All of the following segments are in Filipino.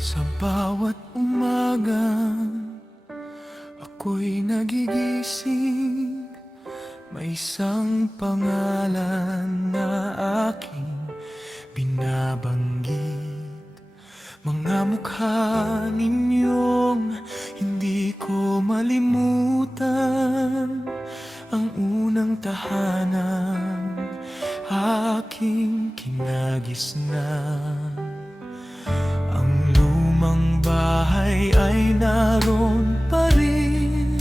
Sa bawat umaga, ako'y nagigising. May isang pangalan na aking binabanggit. Mga mukha ninyong hindi ko malimutan. Ang unang tahanan, aking kinagisnan. Ang lumang bahay ay naroon pa rin,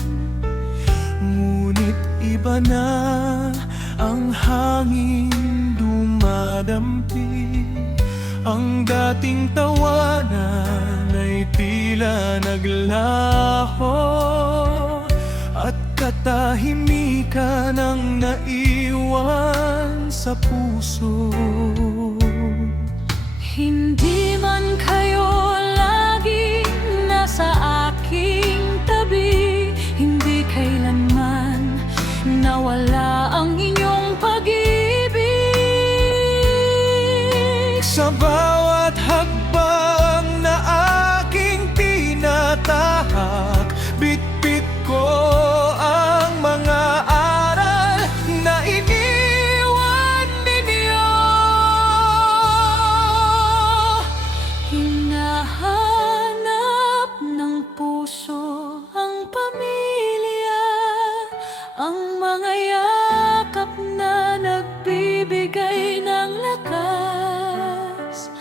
ngunit iba na ang hangin dumadampi. Ang dating tawanan ay tila naglaho, at katahimikan ang naiwan sa puso. Hindi man kayo laging nasa aking tabi, hindi kailanman nawala ang inyong pag-ibig. Sa bawat hakbang na aking tinatahak, bitbit ko ang mga aral na iniwan ninyo. Hinahanap ng puso ang pamilya, ang mga yakap na nagbibigay ng lakas,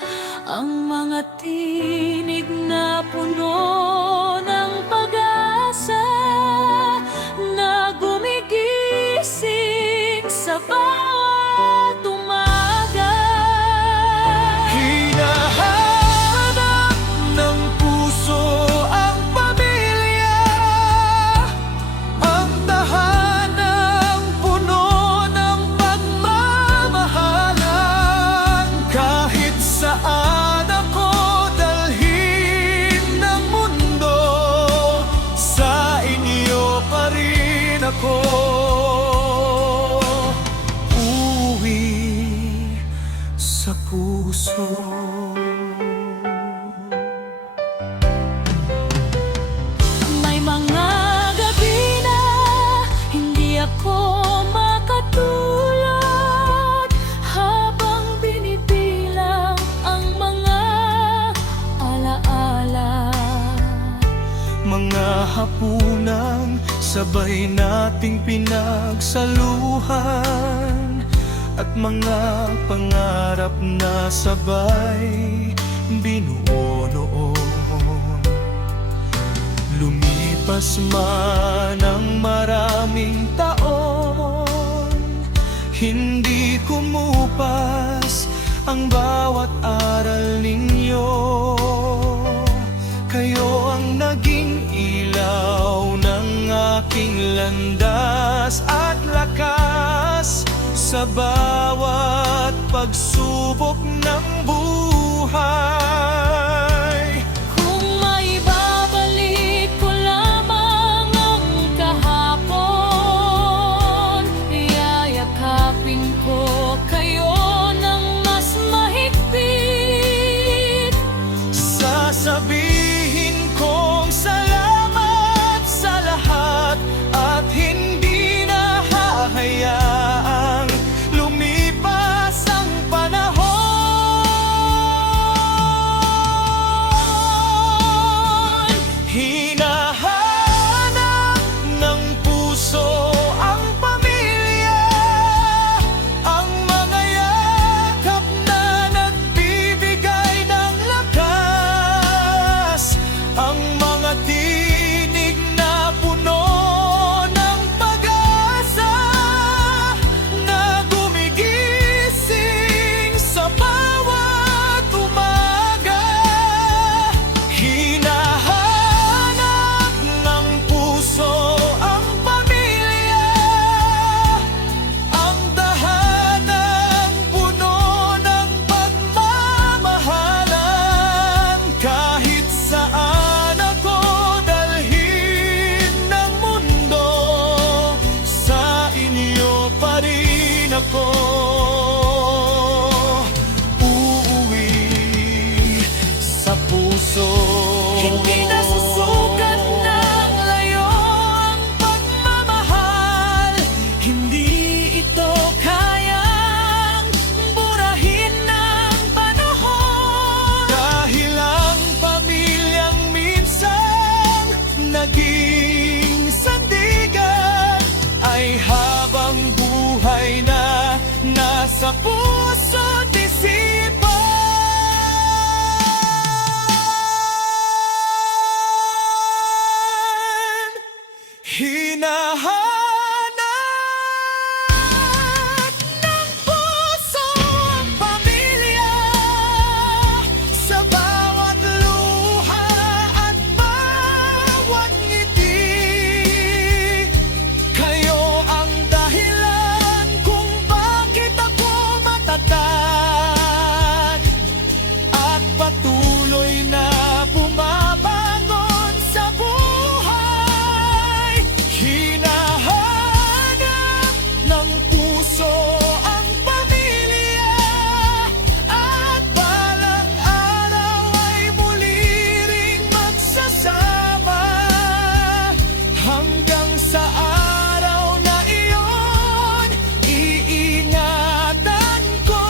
ang mga tinig na puno ng pag-asa, na gumigising sa bawat umaga. Hinahanap ng puso ang pamilya, ang tahanang puno ng pagmamahalan. Kahit saan ako dalhin ng mundo, sa inyo pa rin ako uuwi sa puso. May mga gabi na hindi ako makatulog, habang binibilang ang mga alaala. Mga hapunang sabay nating pinagsaluhan, at mga pangarap na sabay binuo noon. Lumipas man ang maraming taon, hindi kumupas ang bawat aral ninyo. Kayo ang naging ilaw ng aking landas at lakas sa bawat pagsubok ng buhay. Kung maibabalik ko lamang ang kahapon, iyayakapin ko kayo ng mas mahigpit. Sasabihin kong salamat sa lahat, at hindi na hahayaang lumipas ang panahon. Hindi nasusukat ng layo ang pagmamahal. Hindi ito kayang burahin ng panahon. Dahil ang pamilyang minsan naging sandigan ay habang buhay na nasa puso't isipan. Hinahanap ng puso ang pamilya sa bawat luha at bawat ngiti. Kayo ang dahilan kung bakit ako matatag at patuloy na bumabangon sa buhay. Hinahanap ng puso ang pamilya at balang araw ay muli ring magsasama hanggang sa araw na iyon. Iingatan ko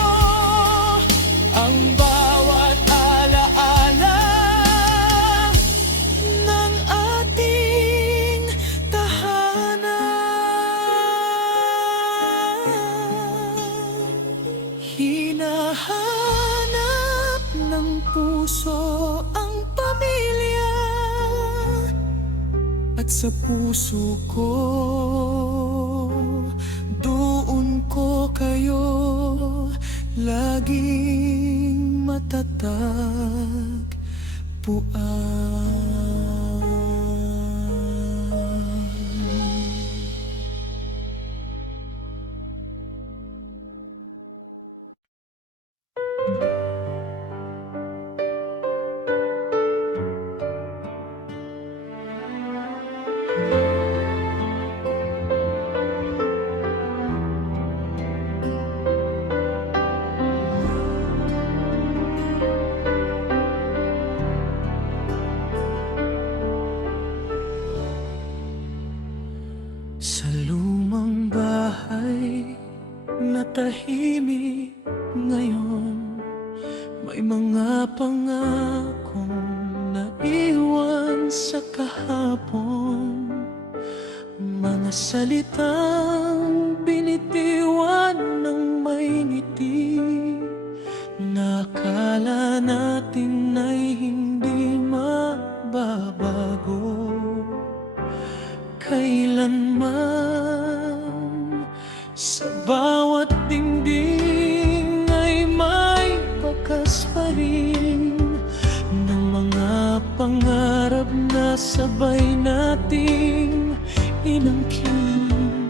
ang bawat alaala ng ating tahanan. Hinahanap ng puso ang pamilya at sa puso ko doon ko kayo laging matatag puan. Sa lumang bahay na tahimik ngayon, may mga pangakong naiwan sa kahapon. Mga salitang binitiwan ng may ngiti na akala natin ay hindi mababago kailanman. Sa bawat dingding ay may bakas pa rin ng mga pangarap na sabay nating inangkin.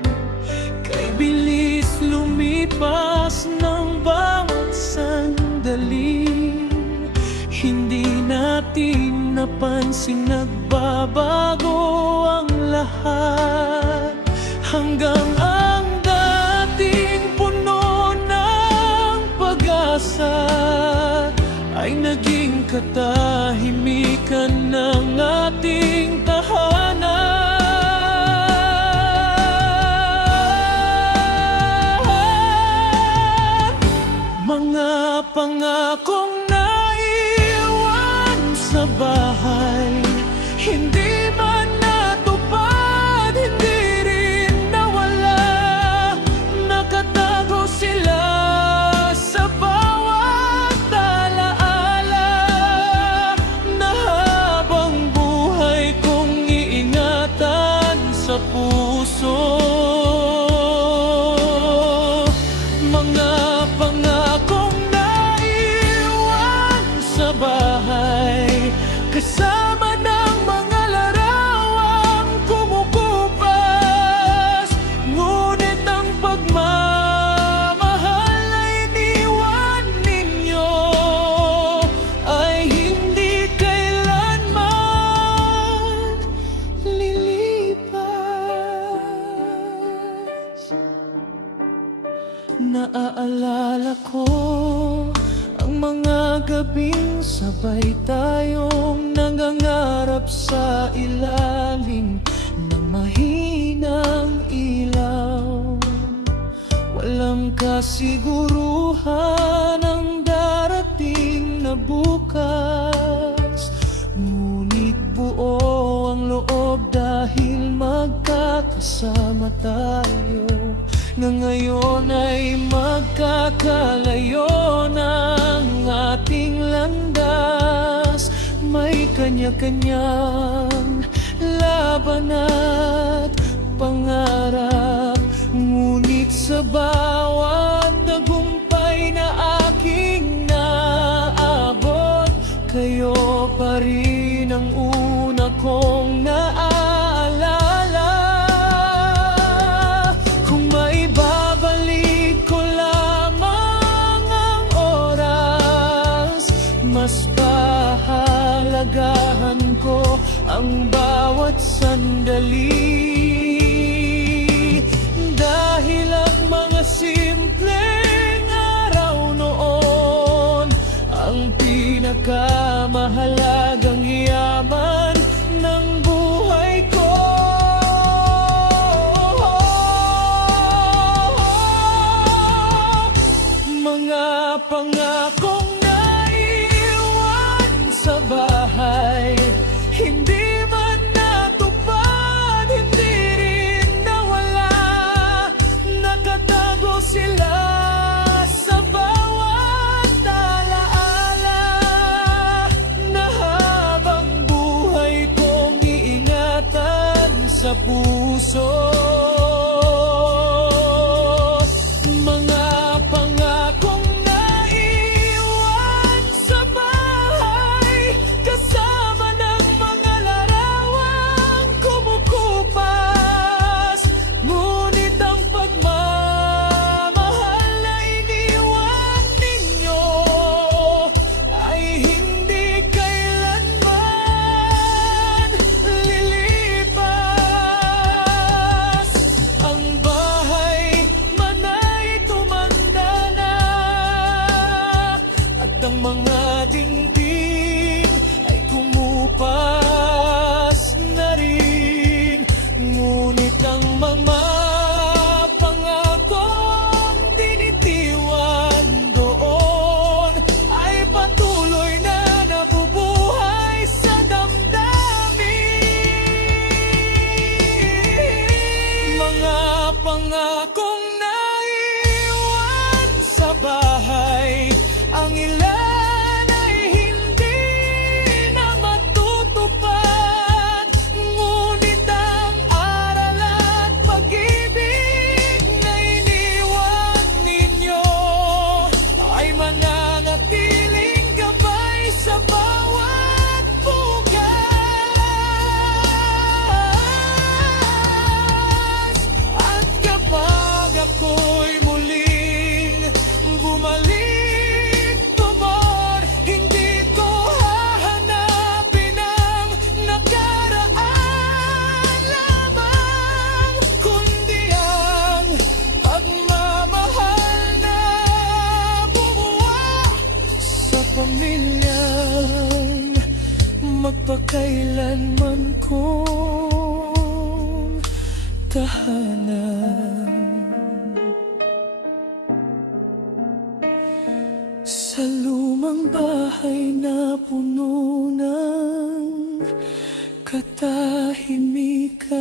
Kay bilis lumipas ng bawat sandali, hindi natin napansin nagbabago ang lahat, hanggang ang dating puno ng pag-asa ay naging katahimikan ng ating tahanan. Mga pangakong naiwan sa bahay, hindi man natupad, hindi rin nawala. Nakatago sila sa bawat alaala na habang buhay kong iingatan sa puso. Mga pangakong naiwan sa bahay, kasama ng mga larawang kumukupas. Ngunit ang pagmamahal ay iniwan ninyo ay hindi kailanman lilipas. Naaalala ko ang mga gabing sabay tayong nangangako ulap sa ilalim ng mahinang ilaw. Walang kasiguruhan ang darating na bukas, ngunit buo ang loob dahil magkakasama tayo. Na ngayon ay magkakalayo ng ating landas. May kanya-kanyang laban at pangarap, ngunit sa bawat tagumpay na aking naabot, kayo pa rin ang una kong naaalala. Kung maibabalik ko lamang ang oras, mas pahalagahan ko ang bawat sandali. Dahil ang mga simpleng araw noon ang pinakamahalagang yaman ng buhay ko. Mga pangakong naiwan sa bahay, hindi man natupad, hindi rin nawala. Nakatago sila sa bawat alaala, na habang buhay kong iingatan sa puso. Mga pangakong naiwan sa bahay, kasama ng mga larawang kumukupas, ngunit ang pagmamahal na iniwan ninyo ay hindi kailanman lilipas. Ang bahay man ay tumanda na, at ang mga dingding ay kumupas na rin, ngunit ang mga pangakong binitiwan doon ay patuloy na nabubuhay sa damdamin. Mga pangakong naiwan sa bahay, ang ilan ay hindi na matutupad, ngunit ang aral at pag-ibig na iniwan ninyo ay mananatiling gabay sa bawat bukas. At kapag ako'y muling bumalik tubod, hindi ko hahanapin ang nakaraan lamang, kundi ang pagmamahal na bumuo sa pamilyang magpakailanman kong tahanan. Sa lumang bahay na puno ng katahimikan,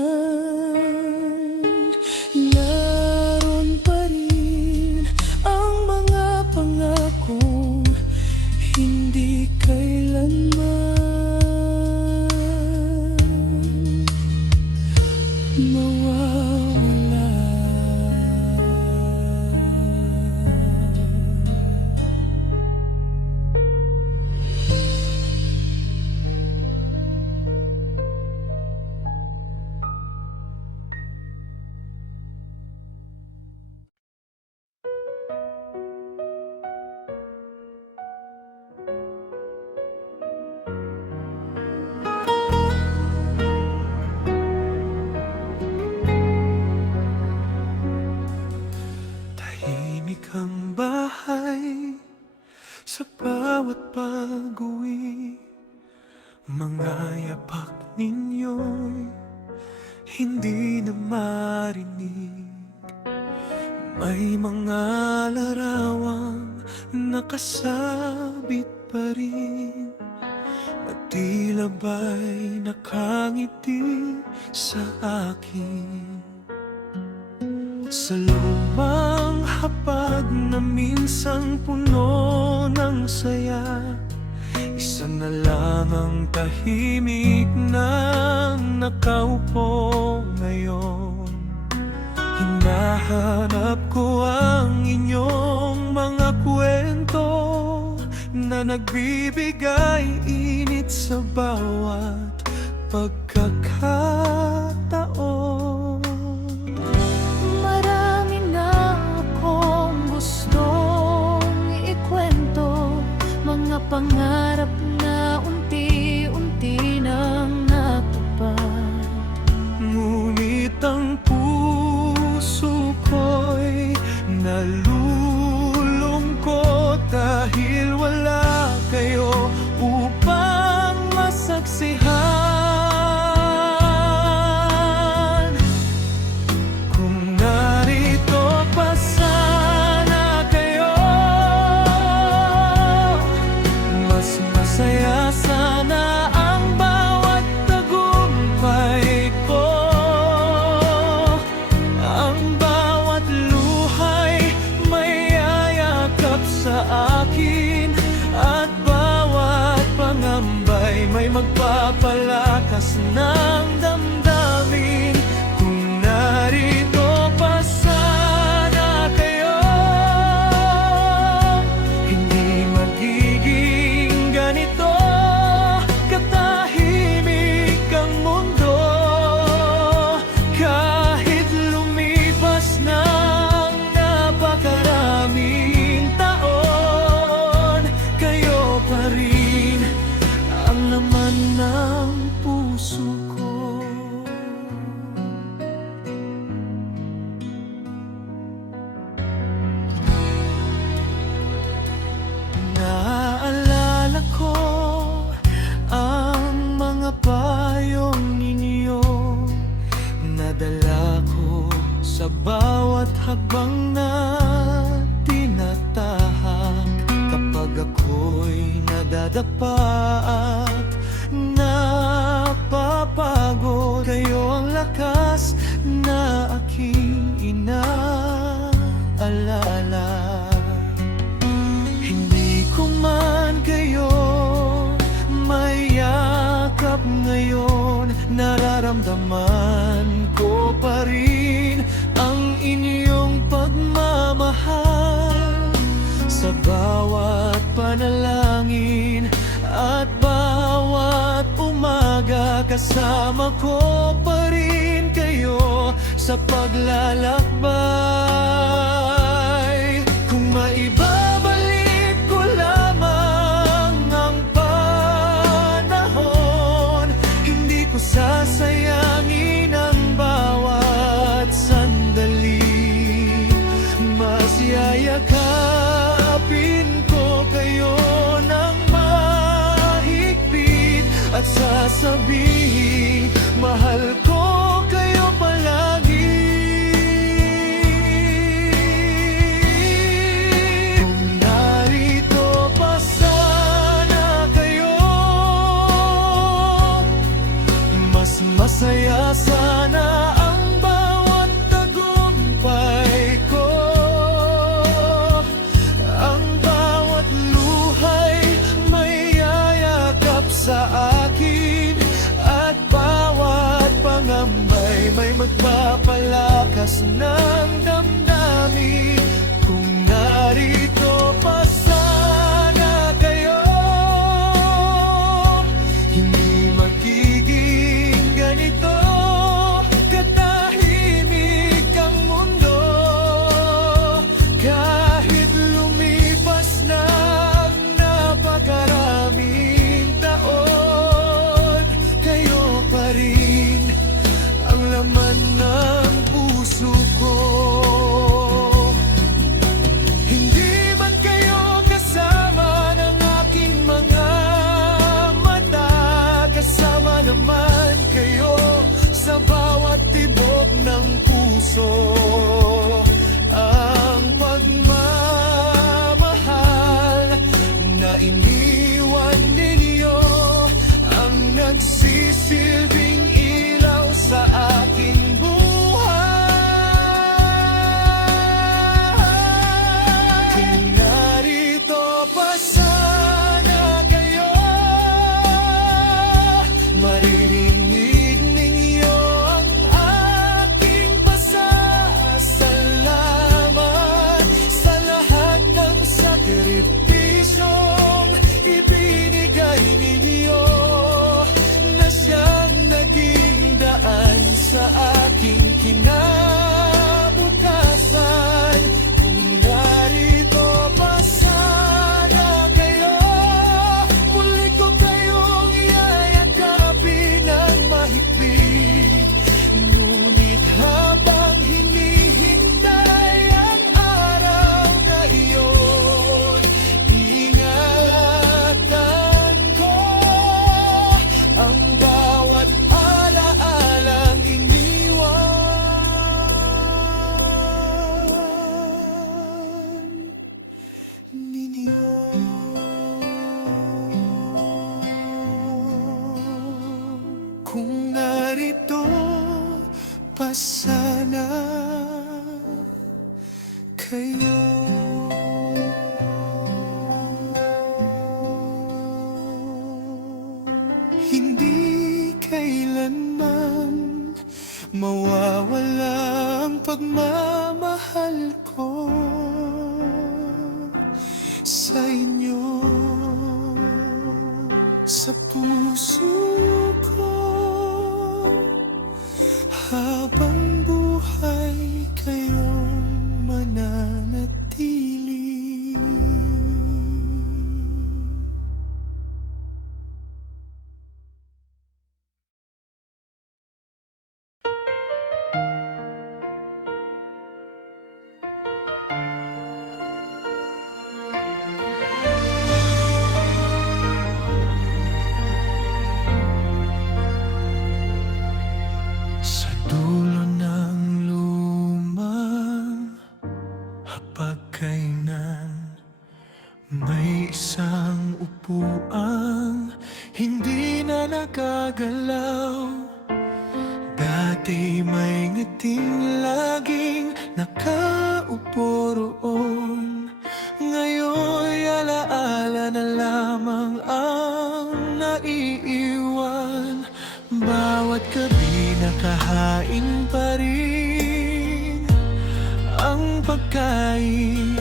naroon pa rin ang mga pangakong hindi kailanman mawawala. Sa bawat pag-uwi, Mga yapak ninyo'y hindi na marinig. May mga larawang nakasabit pa rin, at tila ba'y nakangiti sa akin. Sa lumang hapag na minsang puno ng saya, isa na lang ang tahimik na nakaupo ngayon. Hinahanap ko ang inyong mga kwento na nagbibigay init sa bawat pagkakataon. Marami na akong gustong ikwento, mga pangarap na unti-unti nang natupad. Ngunit ang puso ko'y nalulungkot dahil wala kayo upang masaksihan. Kung narito pa sana kayo, mas masaya sana ang bawat tagumpay ko. Ang bawat luhay may yayakap sa akin, at bawat pangambay may magpapalakas ng damdamin. Kung narito pa sana kayo, hindi magiging ganito katahimik ang mundo. Kahit lumipas na ang napakaraming taon, kayo pa rin ang laman ng puso ko. Naaalala ko ang mga payong ninyo, nadala ko sa bawat hakbang na tinatahak. Kapag ako'y nadadapa at napapagod, kayo ang lakas na aking inaalala. Hindi ko man kayo mayakap ngayon, nararamdaman ko pa rin ang inyong pagmamahal. Sa bawat panalangin at bawat umaga, kasama ko pa rin kayo sa paglalakbay. Kung maibabalik ko lamang ang panahon, hindi ko sasayangin ang bawat sandali. Mas yayakapin ko kayo ng mahigpit at sasabihin, mahal ko kayo palagi. Kung puso. Ang pagmamahal na iniwan ninyo ang nagsisilbing ilaw sa aking buhay. Kung narito pa sana kayo, maririnig ninyo ang aking pasasalamat sa lahat ng sakripisyong ibinigay ninyo, na siyang naging daan sa aking kinabukasan. Kung narito pa sana kayo, muli ko kayong yayakapin ng mahigpit. Ngunit habang hinihintay ang araw na iyon, ingatan ko ang bawat alaalang iniwan ninyo. Kung narito pa sana kayo. Hindi kailanman mawawala ang pagmamahal ko sa inyo. Sa puso ko, habang buhay kayong mananatili. Sa dulo ng lumang hapagkainan, may isang upuan hindi na nakagalaw. Dati may ngiting laging nakaupo roon, ngayon'y alaala na lamang ang naiiwan. Bawat gabi nakahain pa rin ang pagkain,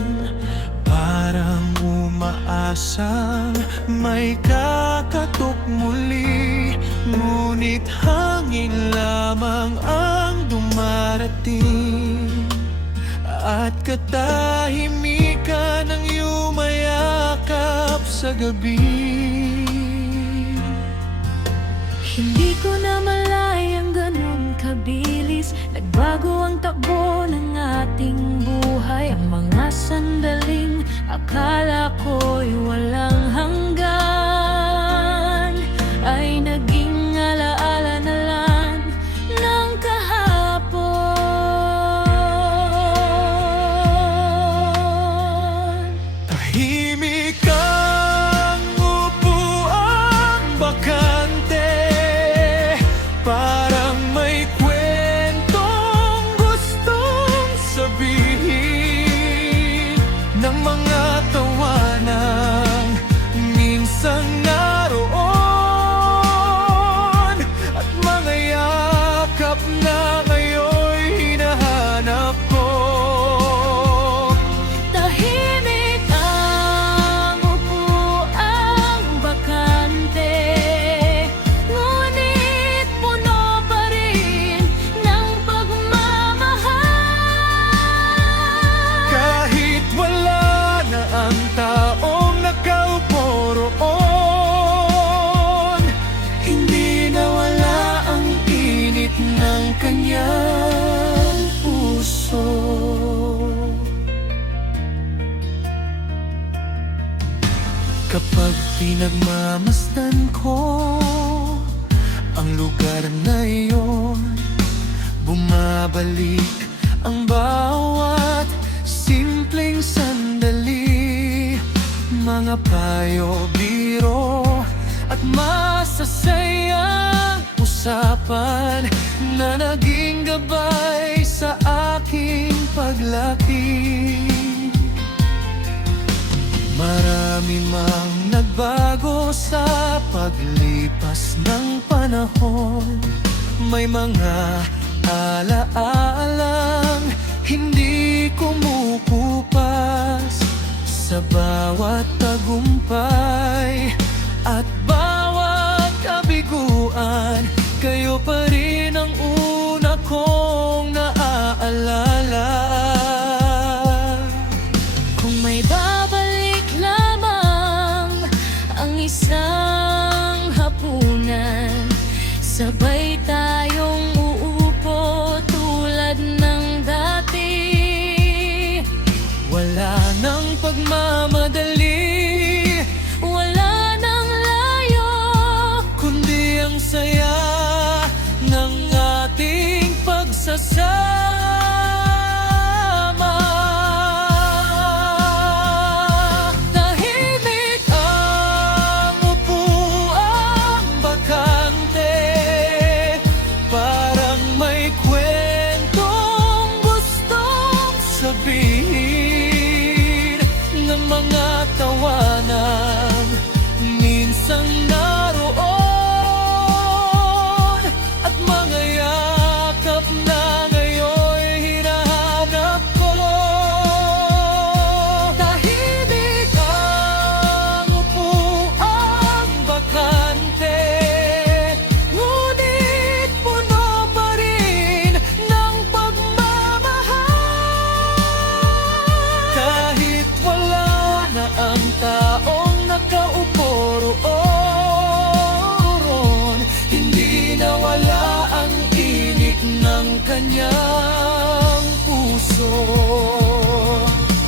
parang umaasang may kakatok muli. Ngunit hangin lamang ang dumarating, at katahimikan ang yumayakap sa gabi. Hindi ko na malayang ganun kabilis nagbago ang takbo ng ating buhay. Ang mga sandaling akala ko'y walang hanggan ay naging alaala na lang ng kahapon. Tahimik ang upuang bakante, parang may kwentong gustong sabihin ng mga tawanan minsan naroon, at mga yakap na ngayon'y hinahanap ko. Tahimik ang upuang bakante, ngunit puno pa rin ng pagmamahal. Kahit wala na ang taong nakaupo roon, hindi nawala ang init ng kanyang puso. Kapag pinagmamasdan ko ang lugar na iyon, bumabalik ang bawat simpleng sandali, mga payo, biro at masasayang usapan na naging gabay sa aking paglaki. Marami mang nagbago sa paglipas ng panahon. May mga alaalang hindi kumukupas sa bawat tagumpay at bawat kabiguan. Kayo pa rin ang una kong naaalala. Kung may babalik lamang ang isang hapunan, sabay tayong uupo tulad ng dati. Wala nang pagmamadali, Wala nang layo, kundi ang saya ng ating pagsasama. Tahimik ang upuang bakante, parang may kwentong gustong sabihin ng mga tawanan. Minsang naroon at mga yakap na ngayon'y hinahanap ko. Tahimik ang upuang bakante, ngunit puno pa rin ng pagmamahal. Kahit wala na ang taong nakaupo roon, hindi nawala ang init ng kanyang puso.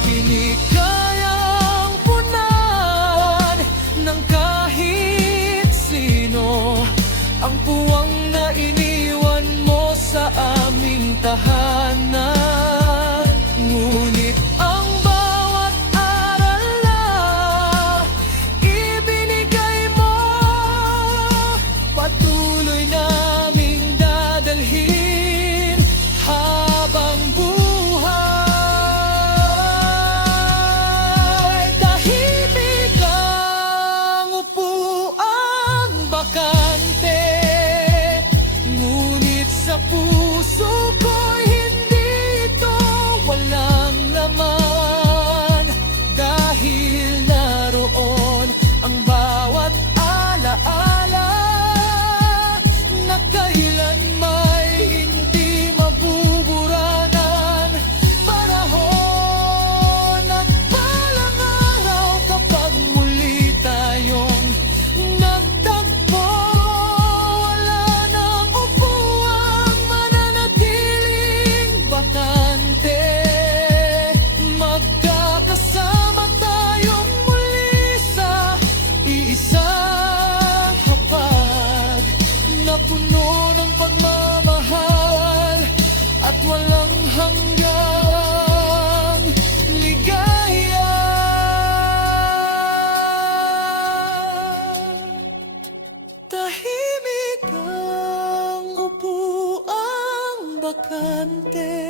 Pinikayang punan ng kahit sino ang puwang na iniwan mo sa aming tahanan. Ngunit ang bawat aral na ibinigay mo, patuloy naming dadalhin habang buhay. Tahimik ang upuang bakante, ngunit sa puso ko'y hindi ito walang laman. Dahil naroon ang bawat alaala na kailanmay hindi mabuburanan. Panahon at balang araw kapag muli tayong nagtagpo, wala nang upuang mananatiling bakante. Magkakasama tayong muli sa iisang hapag na puno ng pagmamahal at walang hanggang ligaya. Tahimik ang upuang bakante,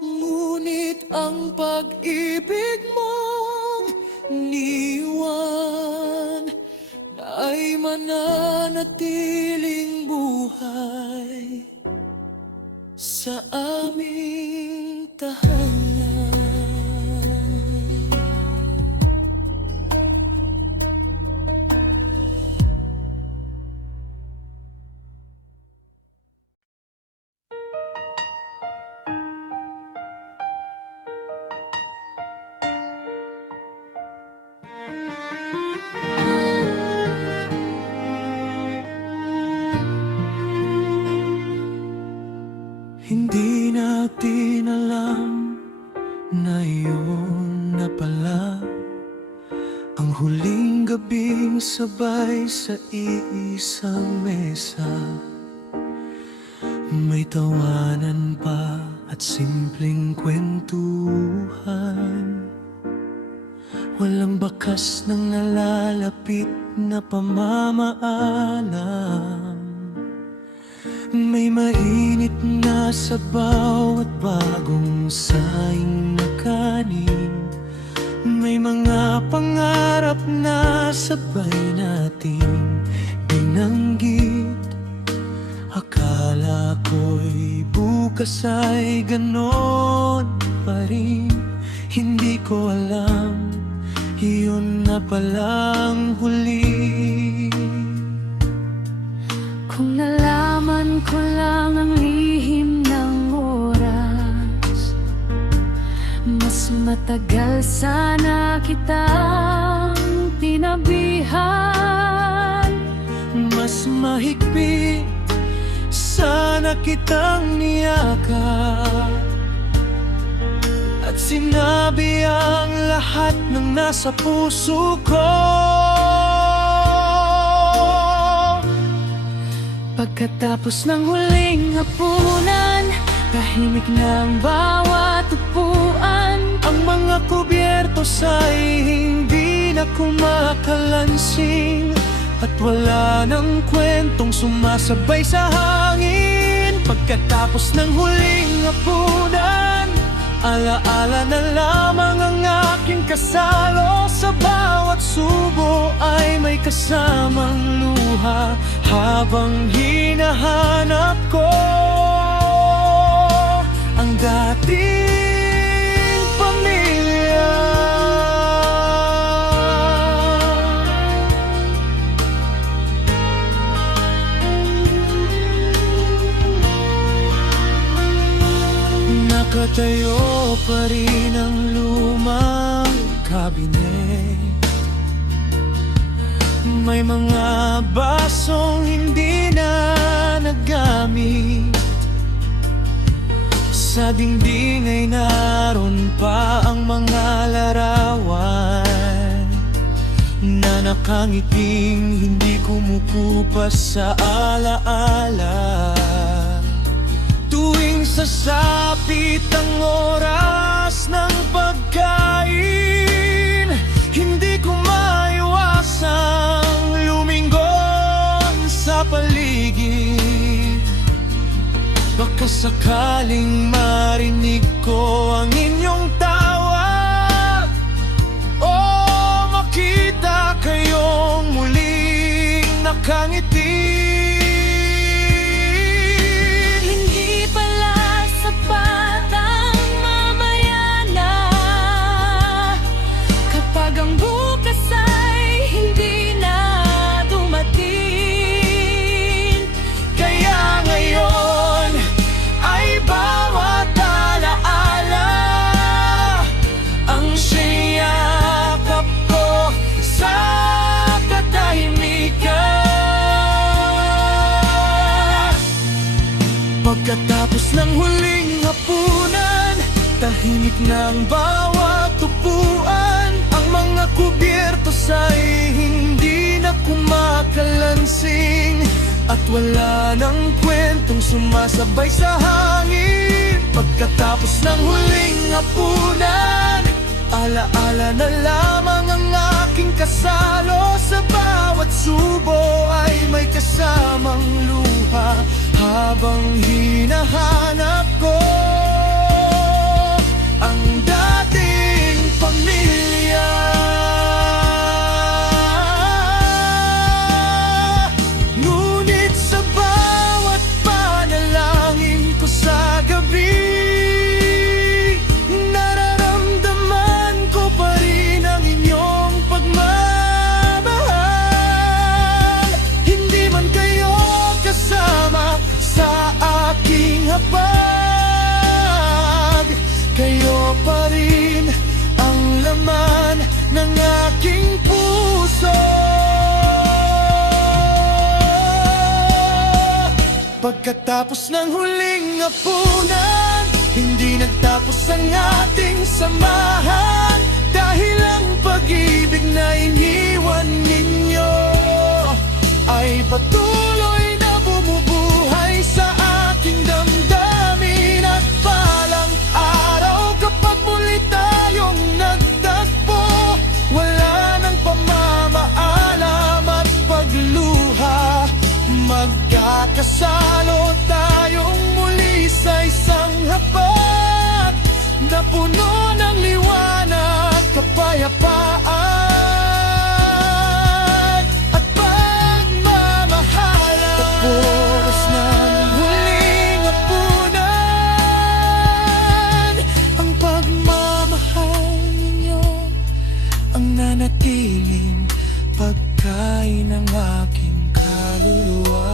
ngunit ang pag-ibig mong niwan ay mananatiling buhay sa aming tahanan. Hindi natin alam na iyon na pala ang huling gabing sabay sa iisang mesa. May tawanan pa at simpleng kwentuhan. Walang bakas ng nalalapit na pamamaalam. May mainit na sabaw at bagong saing na kanin. May mga pangarap na sabay nating binanggit. Akala ko'y bukas ay ganon pa rin. Hindi ko alam, iyon na palang huli. Kung nalaman ko lang ang lihim ng oras, mas matagal sana kitang tinabihan. Mas mahigpit sana kitang niyakap, at sinabi ang lahat ng nasa puso ko. Pagkatapos ng huling hapunan, tahimik na ang bawat upuan. Ang mga kubyertos ay hindi na kumakalansing, at wala ng kwentong sumasabay sa hangin. Pagkatapos ng huling hapunan, alaala na lamang ang aking kasalo. Sa bawat subo ay may kasamang luha, habang hinahanap ko ang dating pamilya. Nakatayo pa rin ang lumang kabinet. May mga basong hindi na nagamit. Sa dingding ay naroon pa ang mga larawan na nakangiting hindi kumukupas sa alaala. Tuwing sasapit ang oras ng pagkain, hindi ko maiwasang lumingon sa paligid. Baka sakaling marinig ko ang inyong tawag, o makita kayong muling nakangiti. Pagkatapos ng huling hapunan, tahimik na ang bawat upuan. Ang mga kubyertos ay hindi na kumakalansing, at wala ng kwentong sumasabay sa hangin. Pagkatapos ng huling hapunan, alaala na lamang ang aking kasalo. Sa bawat subo ay may kasamang luha, habang hinahanap ko ang dating pamilya. Ngunit sa bawat panalangin ko sa gabi, nararamdaman ko pa rin ang inyong pagmamahal. Hindi man kayo kasama sa aking hapag, kayo pa rin ang laman ng aking puso. Pagkatapos ng huling hapunan, hindi nagtapos ang ating samahan, dahil ang pag-ibig na iniwan ninyo ay patuloy na bumubuhay sa aking damdamin at pala. na puno ng liwanag, kapayapaan at pagmamahalan. Oras ng huling hapunan, ang pagmamahal ninyo ang nanatiling pagkain ng aking kaluluwa.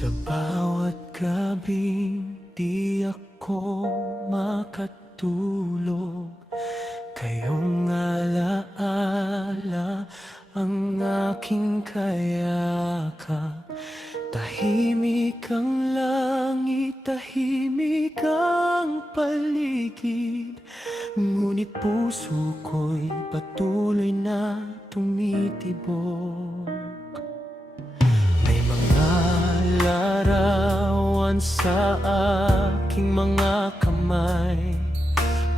Sa bawat gabing di ako makatulog, kayong alaala ang aking kayakap. Tahimik ang langit, tahimik ang paligid, ngunit puso ko'y patuloy na tumitibok. May mga larawan sa aking mga kamay,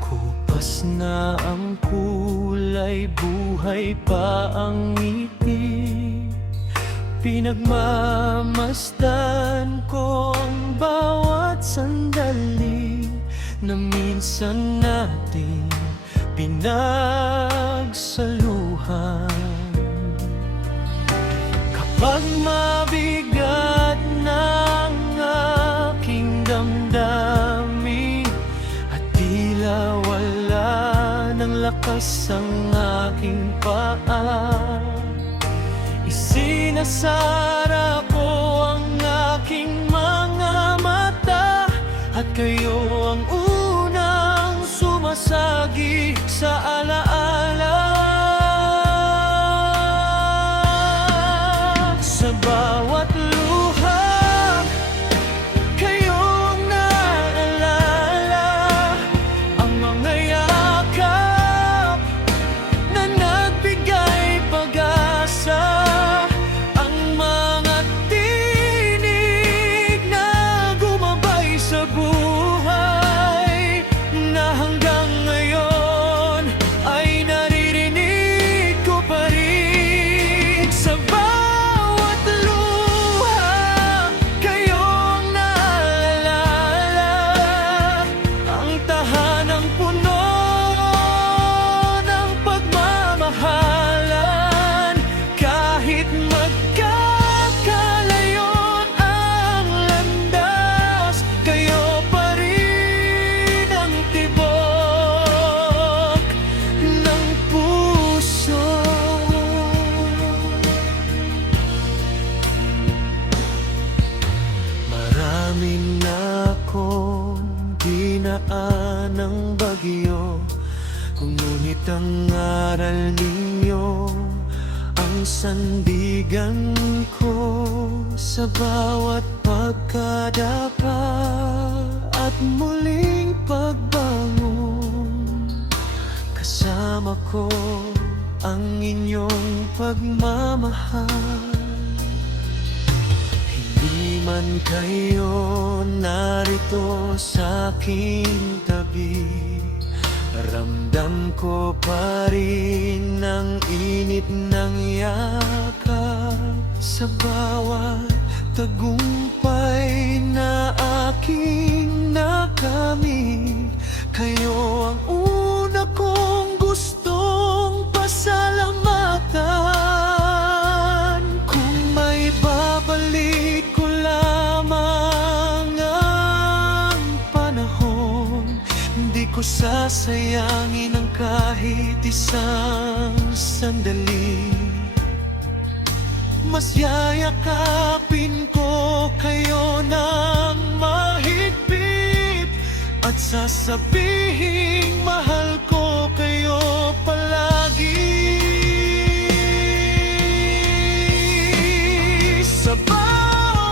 kupas na ang kulay, buhay pa ang ngiti. Pinagmamasdan ko ang bawat sandali na minsan natin pinagsaluhan. Kapag mabigat ng aking damdamin at tila wala ng lakas ang aking paa, isinasara ko ang aking mga mata at kayo ang unang sumasagi sa alaala. Sa bawat luha, kayo ang naalala, ang mga yakap na nagbigay pag-asa, ang mga tinig na gumabay sa buhay, na hanggang ngayon ay naririnig ko pa rin. Sa bawat luha, kayo ang naalala, ang tahanang puno ng pagmamahalan. Kahit magkakalayon ang landas, kayo pa rin ang tibok ng puso. Maraming na akong dinaan ng bagyo, ngunit ang aral ninyo ang sandigan ko. Sa bawat pagkadapa at muling pagbangon, kasama ko ang inyong pagmamahal. Hindi man kayo narito sa aking tabi, ramdam ko pa rin ang init ng yakap. Sa bawat tagumpay na aking nakamit, kayo ang una kong gustong pasalamatan. Kung may babalik ko lamang ang panahon, di ko sasayangin ang kahit isang sandali. Mas yayakapin ko kayo ng mahigpit at sasabihing mahal ko kayo palagi. Sa bawat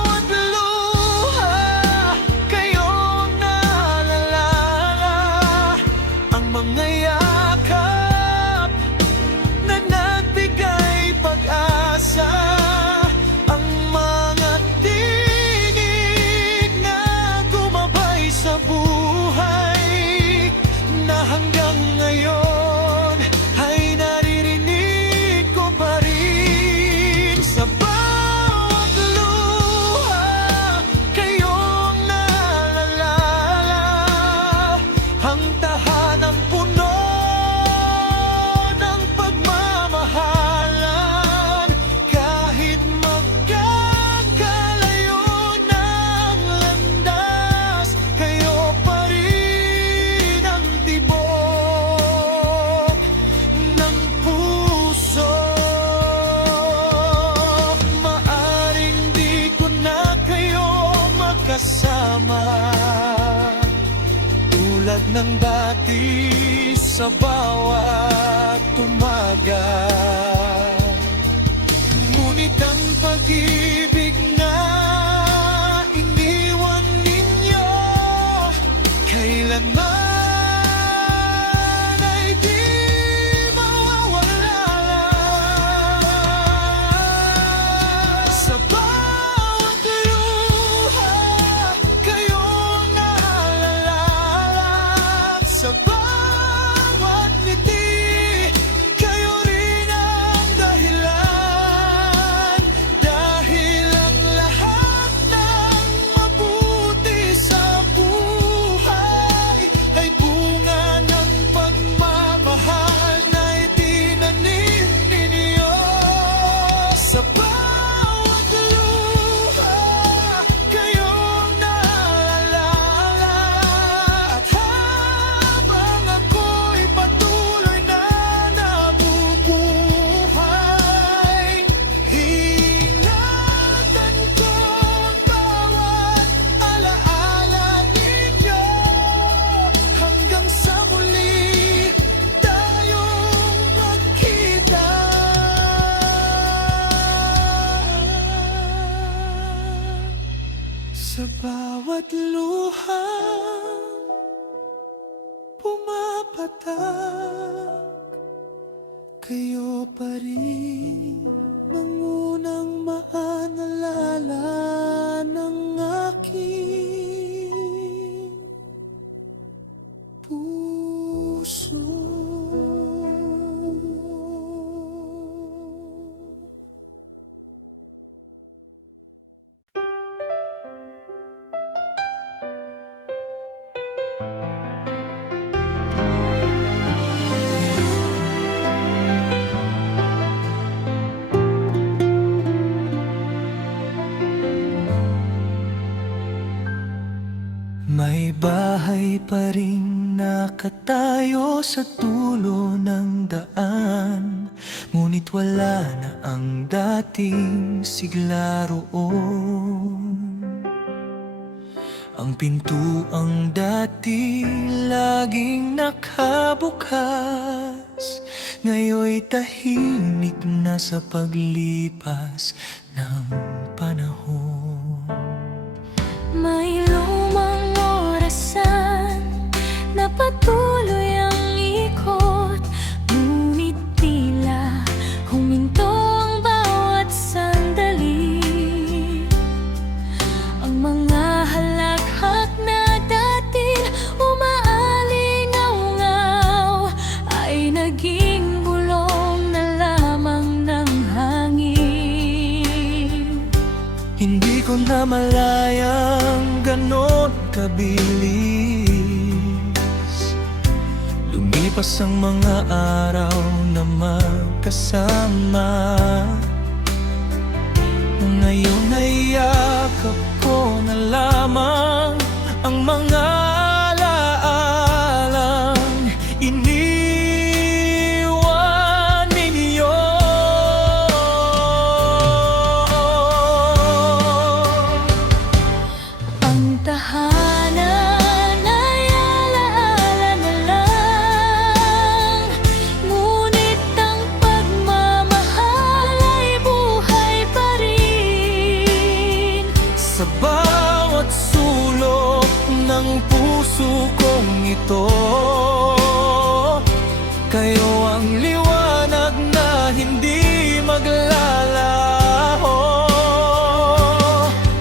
tulad ng dati sa bawat umaga. Ngunit ang pag-ibig na iniwan ninyo kailanman ay di mawawala. Sa bawat luha kayong naalala, sa bawat ngiti kayo rin ang dahilan. Dahil ang lahat ng mabuti sa buhay ay bunga ng pagmamahal na itinanim ninyo. Sa bawat luha kayong naalala, at habang ako'y patuloy na nabubuhay, ingatan ko bawat alaala ninyo hanggang sa muli tayong magkita. Sa bawat luha pumapatak, kayo pa rin ang unang maaalala ng aking puso. May bahay pa rin nakatayo sa dulo ng daan, ngunit wala na ang dating sigla roon. Ang pintuang dati laging nakabukas, ngayon'y tahimik na sa paglipas ng panahon. May lumang orasan na patuloy ang ikot, ngunit tila huminto ang bawat sandali. Ang mga halakhak na dating umaalingaw-ngaw ay naging bulong na lamang ng hangin. Hindi ko na malayang ganon kabilis lumipas ang mga araw na magkasama. Ngayon ay yakap ko na lamang ang mga alaalang iniwan ninyo. Ang tahanan ay alaala na lang, ngunit ang pagmamahal ay buhay pa rin. Sa bawat sulok ng puso kong ito, kayo ang liwanag na hindi maglalaho.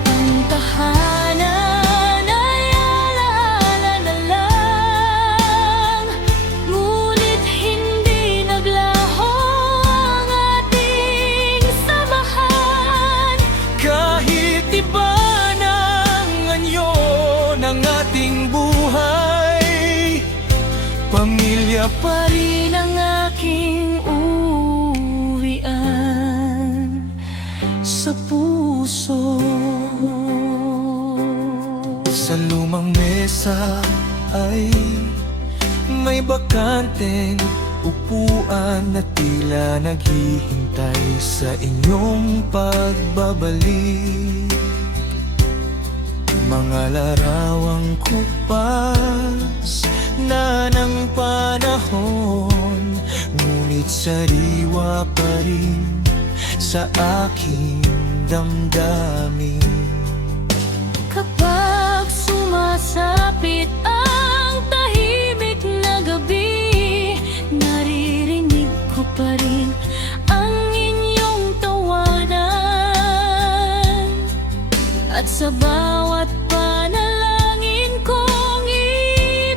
Ang tahanan ay alaala na lang, ngunit hindi naglaho ang ating samahan. Kahit iba ng anyo ng ating buhay, pamilya pa rin Ang aking uwian sa puso. Sa lumang mesa ay may bakanteng upuan na tila naghihintay sa inyong pagbabalik. Mga larawang kupas panahon, ngunit sariwa pa rin sa aking damdamin. Kapag sumasapit ang tahimik na gabi, naririnig ko pa rin ang inyong tawanan. At sa bawat panalangin kong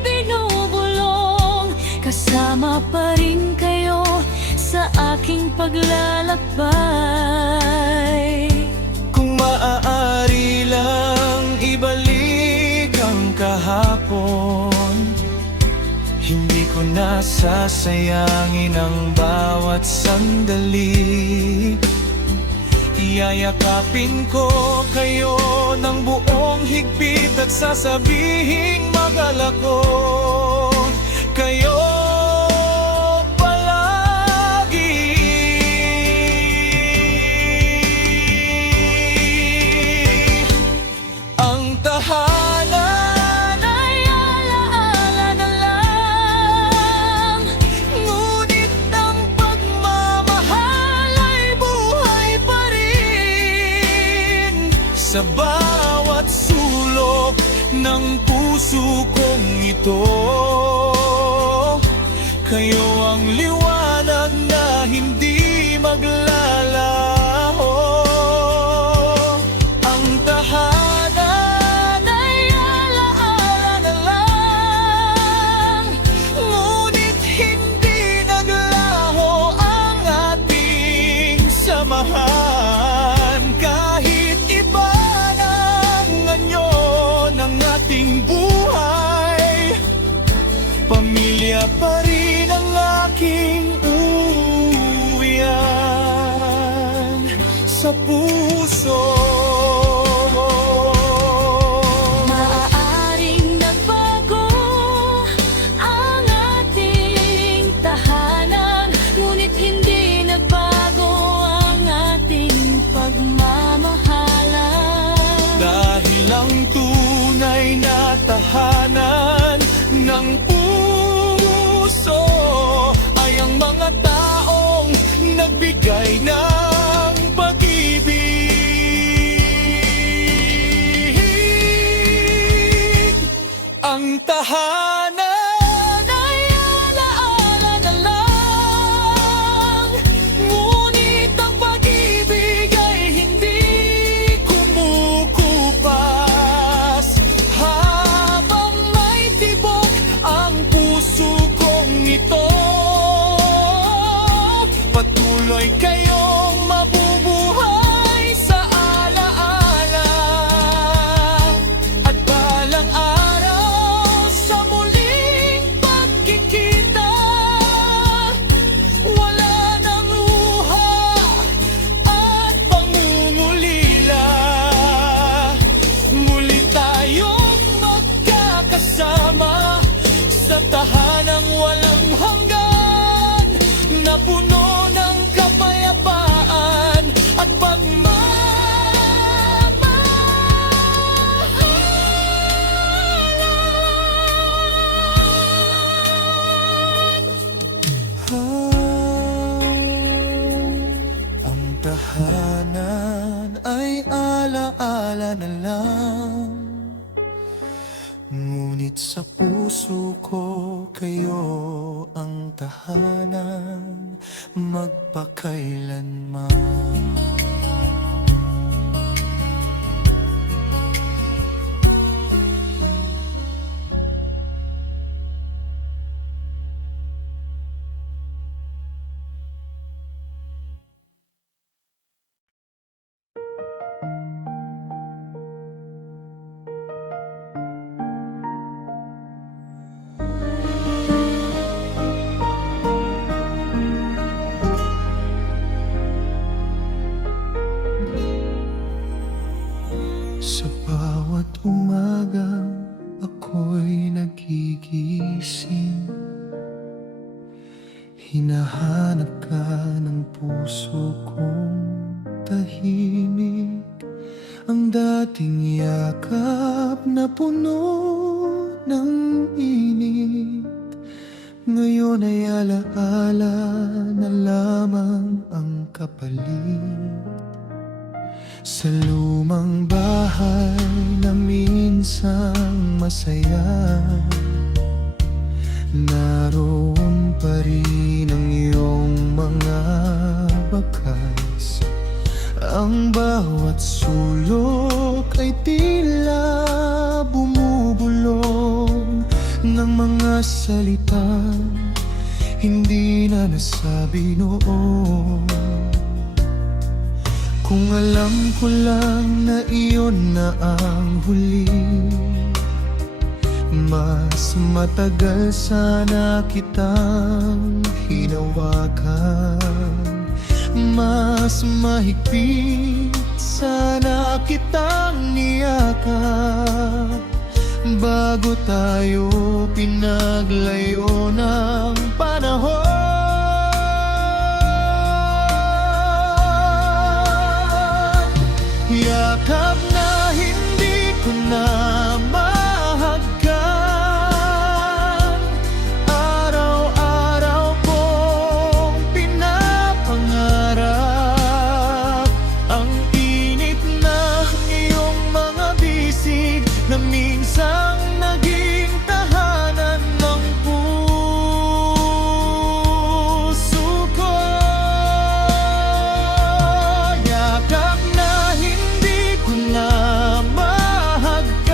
ibinubulong, kasama pa rin kayo sa aking paglalakbay. Kung maaari lang ibalik ang kahapon, hindi ko nasasayangin ang bawat sandali. Iyayakapin ko kayo ng buong higpit at sasabihing mag-alala ko kayo palagi. Ang tahanan ay alaala na lang, ngunit ang pagmamahal ay buhay pa rin. Sa bawat sulok ng puso kong ito, kayo ang liwanag na hindi maglalaho. Ang tahanan ay alaala na lang, ngunit hindi naglaho ang ating samahan. Kahit iba ng anyo ng ating buhay, pamilya pa rin ang aking uwian sa puso. Maaaring nagbago ang ating tahanan, ngunit hindi nagbago ang ating pagmamahalan. Dahil ang tunay na tahanan ng puso ay ang mga taong nagbigay ng pag-ibig. Ang tahanan ay alaala na lang, ngunit ang pag-ibig ay hindi kumukupas. Habang may tibok ang puso kong ito, patuloy kayong mabubuhay sa alaala. At balang araw sa muling pagkikita, wala nang luha at pangungulila. Muli tayong magkakasama sa tahanang walang hanggan, na puno ng kapayapaan at ang tahanan ay alaala na lang, ngunit sa puso ko kayo ang tahanan magpakailanman. Sa bawat umaga ako'y nagigising, hinahanap ka ng puso kong tahimik. Ang dating yakap na puno ng init, ngayon ngayon ay alaala na lamang ang kapalit sa lumang bahay na minsang masaya. Naroon pa rin ang iyong mga bakas. Ang bawat sulok ay tila bumubulong ng mga salita hindi na nasabi noon. Kung alam ko lang na iyon na ang huli, mas matagal sana kitang hinawakan, mas mahigpit sana kitang niyakap, bago tayo pinaglayo ng panahon. Yakap na hindi ko na mahagkan, araw-araw kong pinapangarap ang init ng iyong mga bisig na minsang naging tahanan ng puso ko. Yakap na hindi ko na mahagkan,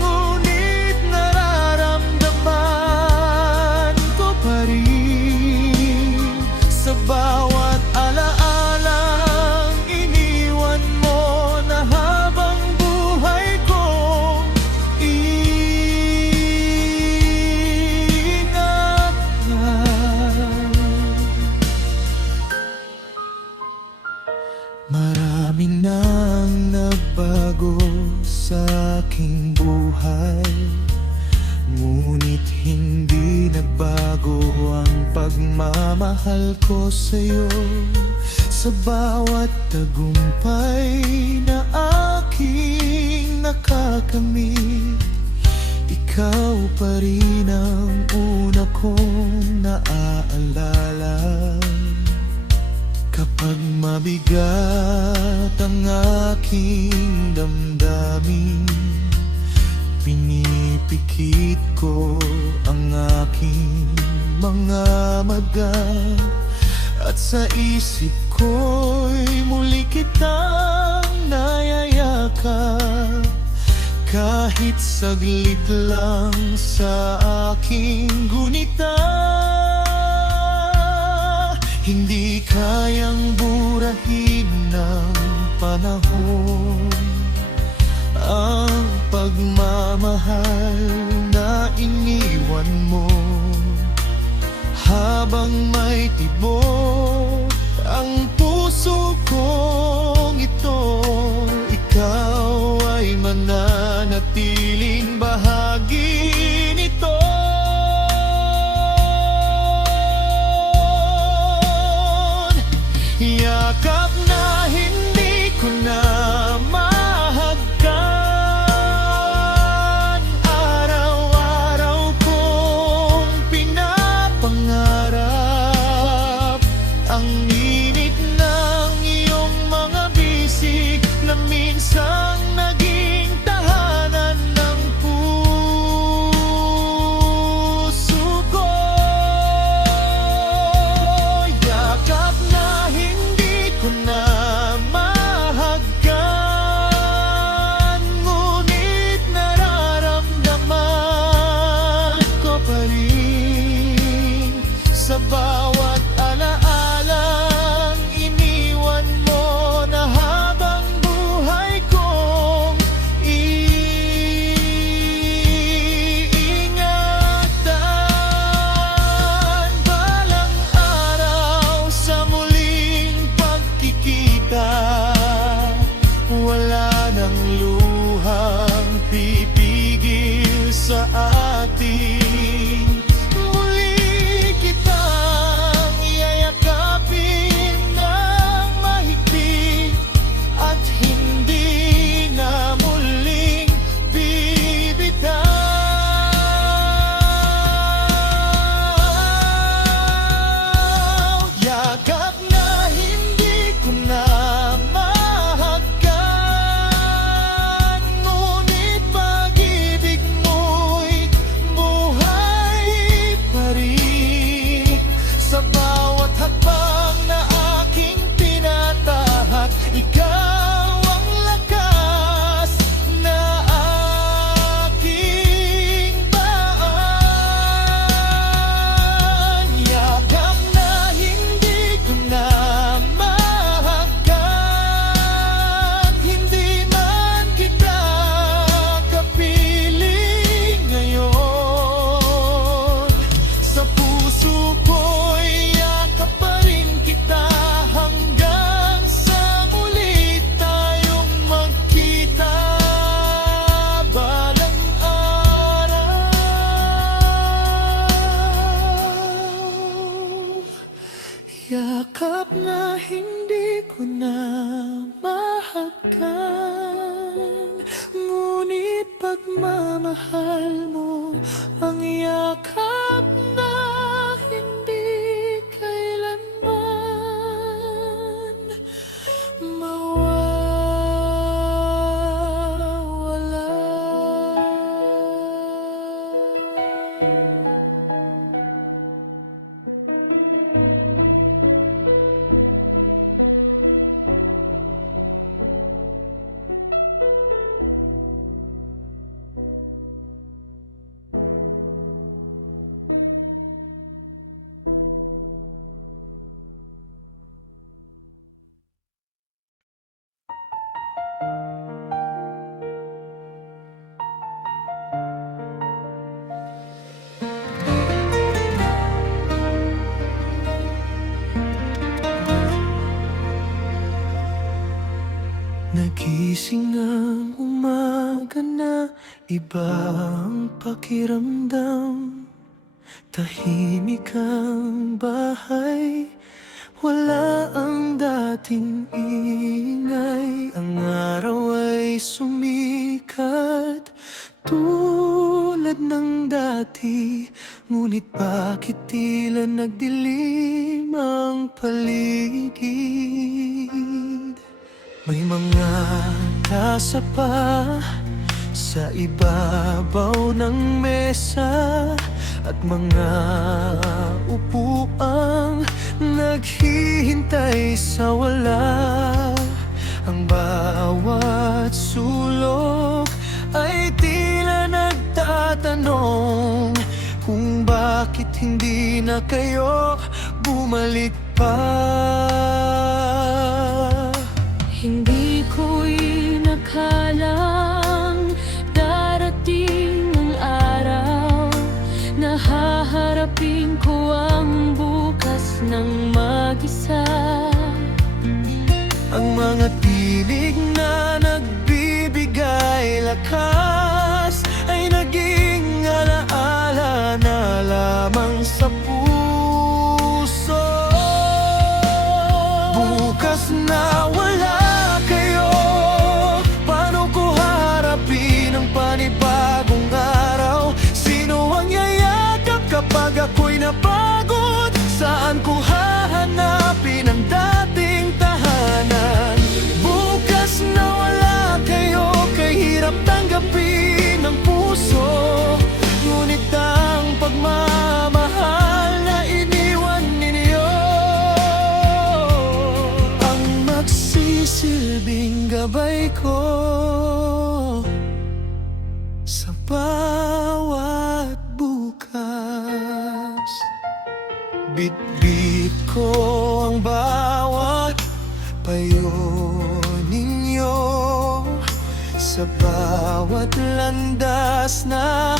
ngunit nararamdaman ko pa rin sa bawat alaalang iniwan mo na habang buhay kong iingatan. Maraming nang nagbago sa aking buhay, ngunit hindi nagbago ang pagmamahal ko sa'yo. Sa bawat tagumpay na aking nakakamit, ikaw pa rin ang una kong naaalala. Kapag mabigat ang aking damdamin, pinipikit ko ang aking mga mata, at sa isip ko'y muli kitang nayayakap. Kahit saglit lang sa aking gunita, hindi kayang burahin ng panahon ang pagmamahal na iniwan mo. Habang may tibok ang puso kong ito, ikaw ay mananatiling bahagi nito. Yakap na hindi ko na mahagkan, araw-araw kong pinapangarap ang init ng iyong mga bisig na minsang naging tahanan ng puso ko. Yakap na hindi ko na mahagkan, ngunit nararamdaman ko pa rin sa bawat alaalang iniwan mo na habang buhay kong iingatan. Balang araw sa muling pagkikita, wala nang luhang pipigil sa atin. Muli kitang iyayakapin ng mahigpit at hindi na muling bibitawan. hindi ko na mahagkan. Ngunit pagmamahal mo ang yakap na hindi kailanman mawawala. Nagising ng umaga na iba ang pakiramdam. Tahimik ang bahay, wala ang dating ingay. Ang araw ay sumikat tulad ng dati, ngunit bakit tila nagdilim ang paligid? May mga tasa pa sa ibabaw ng mesa at mga upuang naghihintay sa wala. Ang bawat sulok ay tila nagtatanong kung bakit hindi na kayo bumalik pa. Hindi ko inakalang darating ang araw na haharapin ko ang bukas ng mag-isa. Ang mga tinig na nagbibigay lakas ay naging alaala na lamang sa puso. Bukas na wala kayo, paano ko haharapin ang panibagong araw? Sino ang yayakap kapag ako'y napagod? Saan ko hahanapin ang dating tahanan? Bukas na wala kayo, kahirap tanggapin ng puso. Ngunit ang pagmamahal na iniwan ninyo ang magsisilbing gabay ko sa bawat bukas. Bitbit ko ang bawat payo ninyo sa bawat landas na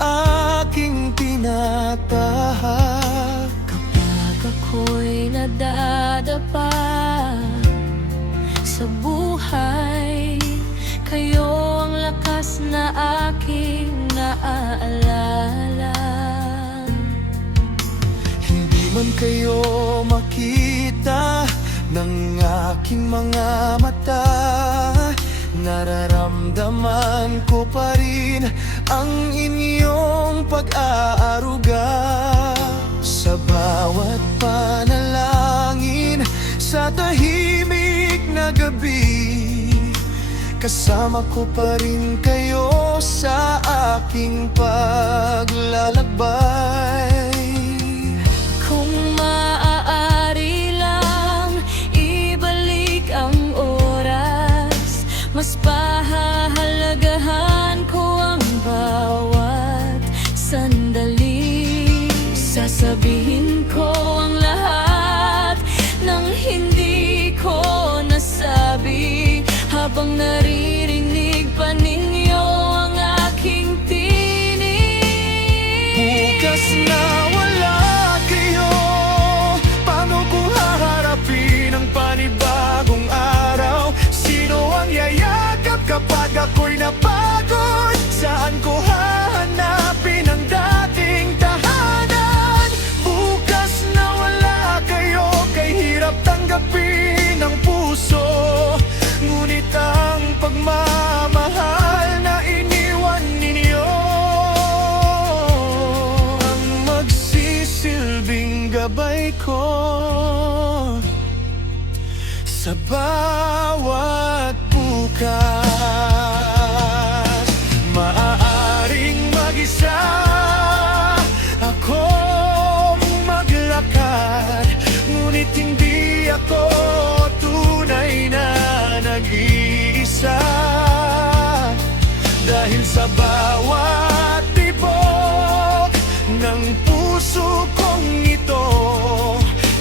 aking tinatahak. Kapag ako'y nadadapa sa buhay, kayo ang lakas na aking naaalala. Hindi man kayo makita ng aking mga mata, nararamdaman ko pa rin ang inyong pag-aaruga. Sa bawat panalangin sa tahimik na gabi, kasama ko pa rin kayo sa aking paglalakbay. Kung maaari lang ibalik ang oras, mas pahahalagahan ko ang bawat sandali. Sasabihin ko ang lahat ng hindi ko nasabi, habang naririnig pa ninyo ang aking tinig. Bukas na wala kayo, paano ko haharapin ang panibagong araw? Sino ang yayakap kapag ako'y napagod? Saan ko hahanapin ang dating tahanan? Bukas na wala kayo, kay hirap tanggapin ko. Sa bawat bukas, maaaring mag-isa akong maglakad, ngunit hindi ako tunay na nag-iisa. Dahil sa bawat tibok ng puso kong ito,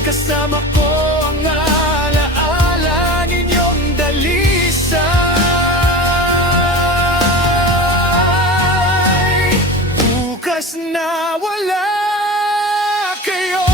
kasama ko ang alaala ninyong dalisay. Bukas na wala kayo,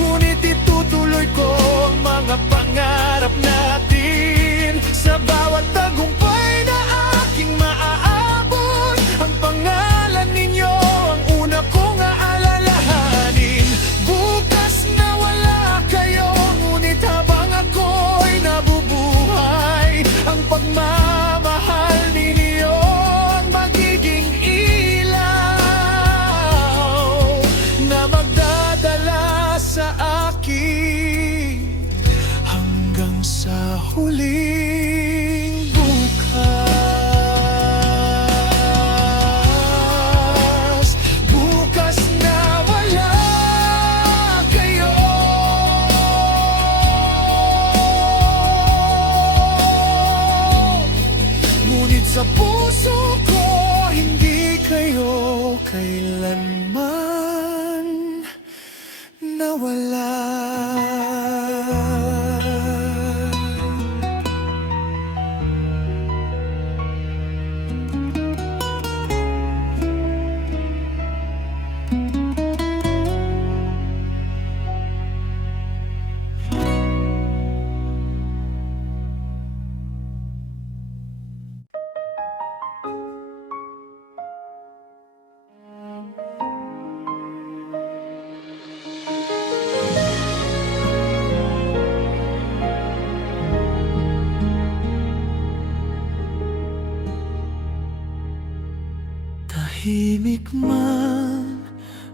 ngunit itutuloy ko ang mga pangarap natin. Sa bawat tagumpay na aking maaabot, ang pangalan ninyo ang una kong aalalahanin. Bukas na wala kayo, ngunit habang ako'y nabubuhay, ang pagmamahal ninyo ang magiging ilaw na magdadala sa akin hanggang sa huling bukas. Bukas na wala kayo, ngunit sa puso ko hindi kayo kailanman nawala. Tahimik man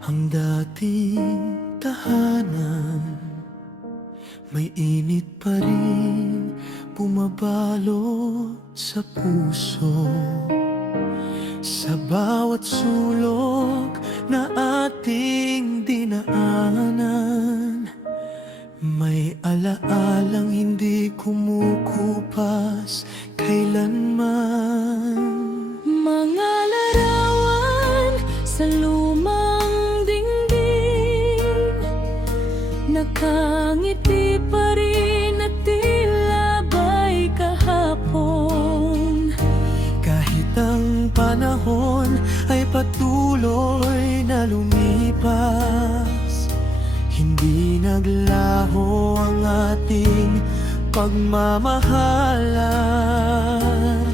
ang dating tahanan, may init pa rin bumabalot sa puso. Sa bawat sulok na ating dinaanan, may alaalang hindi kumukupas kailanman. Mga larawan sa lumang dingding, nakangiti pa rin at tila ba'y kahapon. Kahit ang panahon ay patuloy na lumipas, hindi naglaho ang ating pagmamahalan.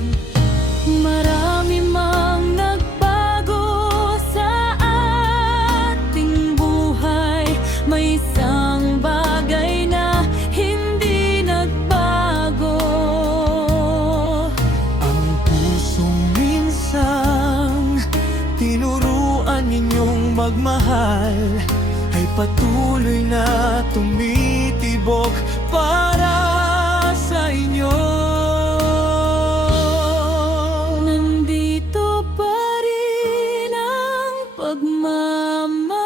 Marami mang nagbago sa ating buhay, may isang bagay na hindi nagbago. Ang pusong minsang tinuruan ninyong magmahal ay patuloy na tumitibok para sa inyo. Nandito pa rin ang pagmamahal,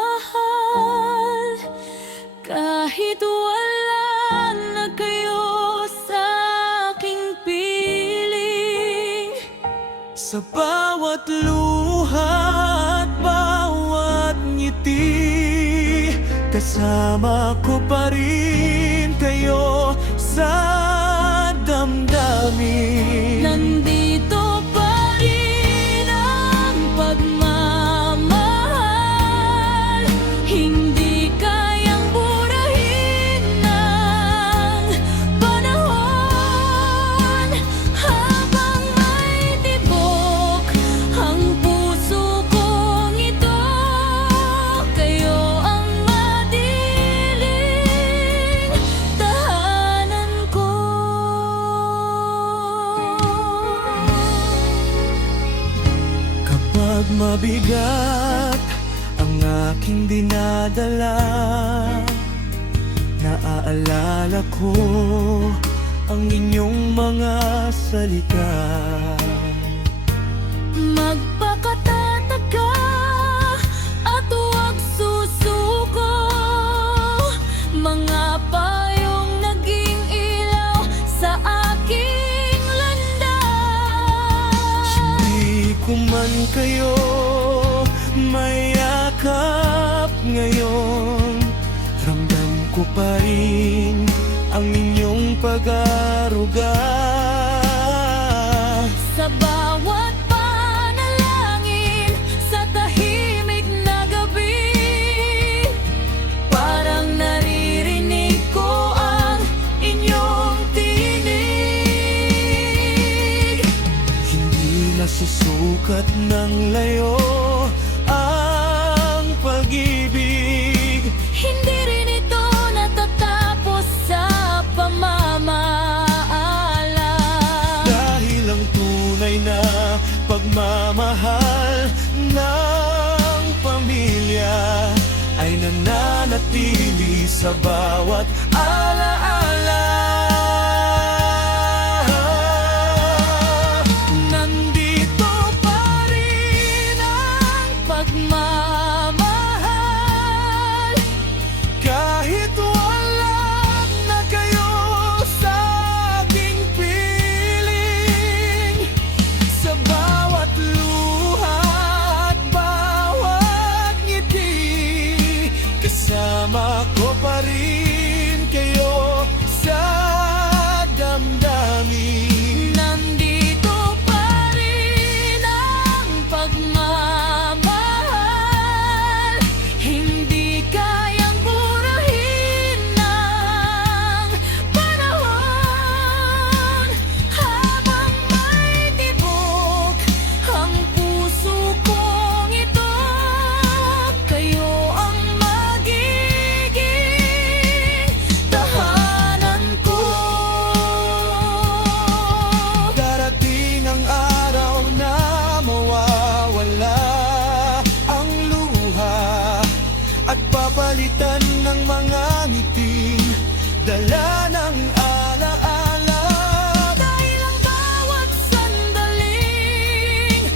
kahit wala na kayo sa aking piling. Sa bawat luha at bawat ngiti, kasama ko pa rin kayo sa damdamin. Nandito pa rin ang pagmamahal, hindi kayang burahin ng panahon. Habang may tibok ang puso kong ito, kayo ang madiling tahanan ko. Kapag mabigat ang aking dinadala, Naalala ko ang inyong mga salita. Magpakatatag ka at huwag susuko. Mga payong naging ilaw sa aking landas. Di ko man kayo mayakap ngayon, ramdam ko pa rin ang inyong pag-aaruga. Sa bawat panalangin, sa tahimik na gabi, parang naririnig ko ang inyong tinig. Hindi nasusukat ng layo ang pag-ibig. Hindi rin ito natatapos sa pamamaalam. Dahil ang tunay na pagmamahal ng pamilya ay nananatili sa bawat alaala. Nandito pa rin ang pagmamahal, kahit wala na kayo sa aking piling. Sa bawat luha at bawat ngiti, kasama ko pa rin kayo sa damdamin. Nandito pa rin ang pagmamahal, hindi kayang burahin ng panahon. Habang may tibok ang puso kong ito, kayo ang magiging tahanan ko. Darating ang araw na mawawala ang luha at papalitan ng mga ngiting dala ng alaala. Dahil ang bawat sandaling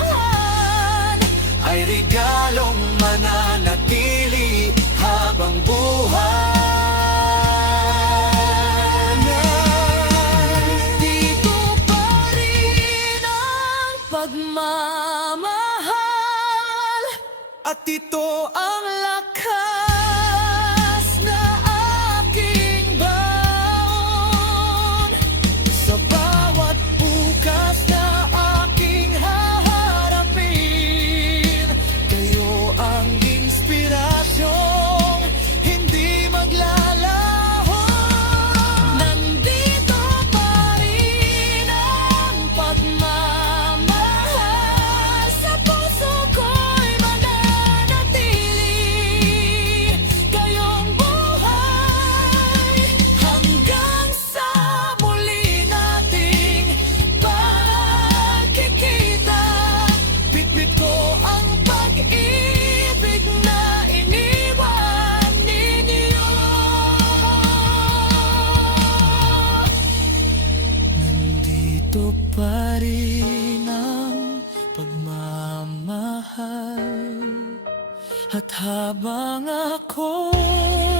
pinagsamahan Ay regalong mananatili habang buhay. dito pa rin ang pagmamahal, At ito ang lakas na aking baon. sa bawat bukas na aking haharapin. Kayo ang inspirasyong hindi maglalaho. Nandito pa rin ang pagmamahal, sa puso ko'y mananatili. Kayong buhay hanggang sa muli nating pagkikita. Bitbit ko Ang pag-ibig na iniwan ninyo. nandito pa rin ang pagmamahal. At habang ako'y